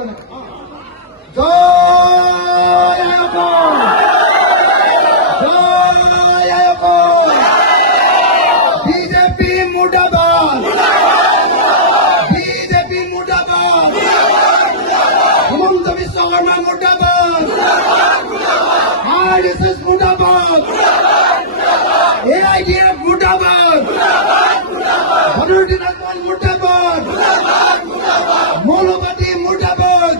না জয় আয়কর জয় আয়কর BJP মুর্দাবাদ BJP মুর্দাবাদ Himanta Biswa Sarma মুর্দাবাদ RSS মুর্দাবাদ AIDF মুর্দাবাদ Badruddin Ajmal মুর্দাবাদ মৌলবাদী মুর্দাবাদ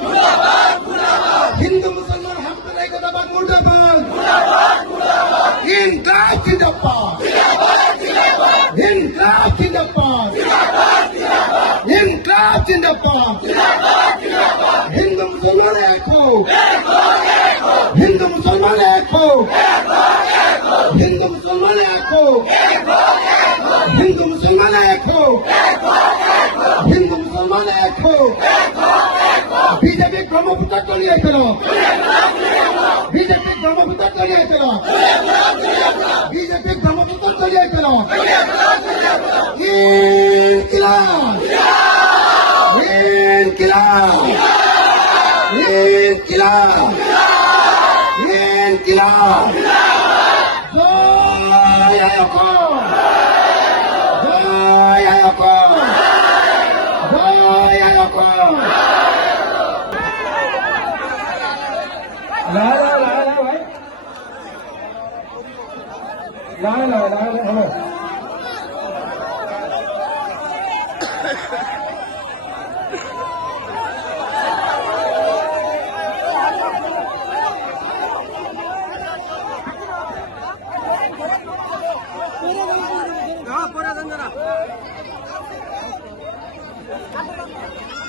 হিন্দু মুসলমান হামদার একতাবাদ মুর্দাবাদ ইনকাব জিন্দাবাদ ইনকাব জিন্দাবাদ ইনকাব জিন্দাবাদ হিন্দু মুসলমান এক হও হিন্দু মুসলমান এক হও হিন্দু মুসলমান এক হও হিন্দু মুসলমান এক হও হিন্দু মুসলমান এক হও বিজেপি ব্রহ্মপুত্র তলিয়ে ফেলো বিজেপি ব্রহ্মপুত্র তলিয়ে ফেলো বিজেপি ব্রহ্মপুত্র তলিয়ে ফেলো ইনকিলাব ইনকিলাব ইনকিলাব ইনকিলাব জয় আয়কর জয় আয়কর জয় আয়কর ला भाई ला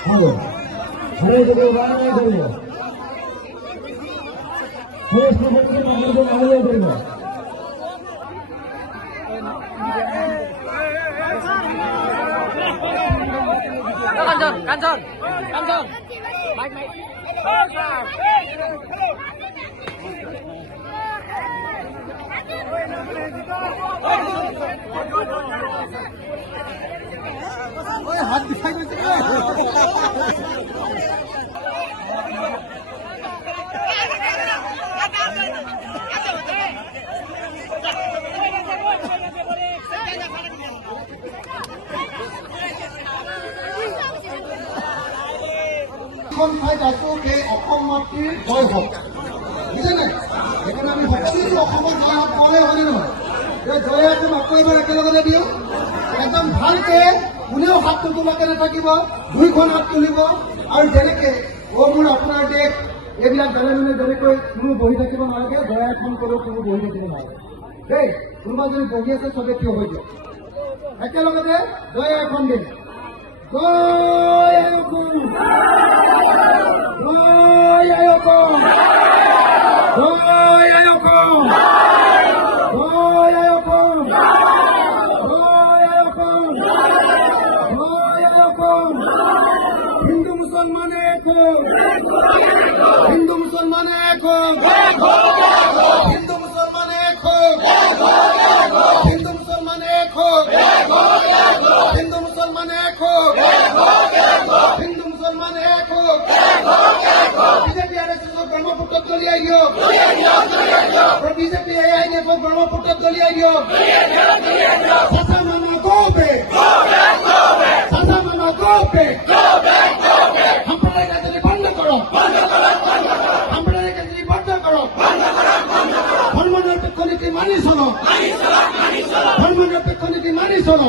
हेलो Kanson, Mike. হাত দিশাই করছে অসম মাতৃৰ জয় হওক বুজিছেনে সেইকাৰণে আমি ভাবিছোঁ অসমত জয় হওক কওঁহে হয়নে নহয় জয় একদম আকৌ এবাৰ একেলগতে দিওঁ একদম ভালকে কোনেও হাত নোতোলাকে নাথাকিব দুইখন হাত তুলিব আৰু যেনেকে মোৰ আপোনাৰ দেশ এইবিলাক যেনে যেনেকৈ কোনো বহি থাকিব নালাগে জয় এখন কলেও কোনো বহি থাকিব নালাগে দেই কোনোবা যদি বহি আছে চবে থিয় হৈ দিয়ক একেলগতে জয় এখন দিম জয় আয়কর জয় আয়কর জয় আয়কর জয় আয়কর জয় আয়কর জয় আয়কর হিন্দু মুসলমান এক হোক হিন্দু মুসলমান এক হোক হিন্দু মুসলমান এক হোক হিন্দু মুসলমান এক হোক হিন্দু মুসলমান এক হোক হিন্দু মুসলমান এক হোক বিজেপি আরএসএস ব্রহ্মপুত্র দলিয়াই দিয়ক বিজেপি এআইডিএফ ব্রহ্মপুত্র দলিয়াই দিয়ক চাচা মামা গোবে চাচা মামা গোবে সাম্প্রদায়িক রাজনীতি বন্ধ করো সাম্প্রদায়িক রাজনীতি বন্ধ করো ধর্মনিরপেক্ষ নীতি মানি চলো ধর্মনিরপেক্ষ নীতি মানি চলো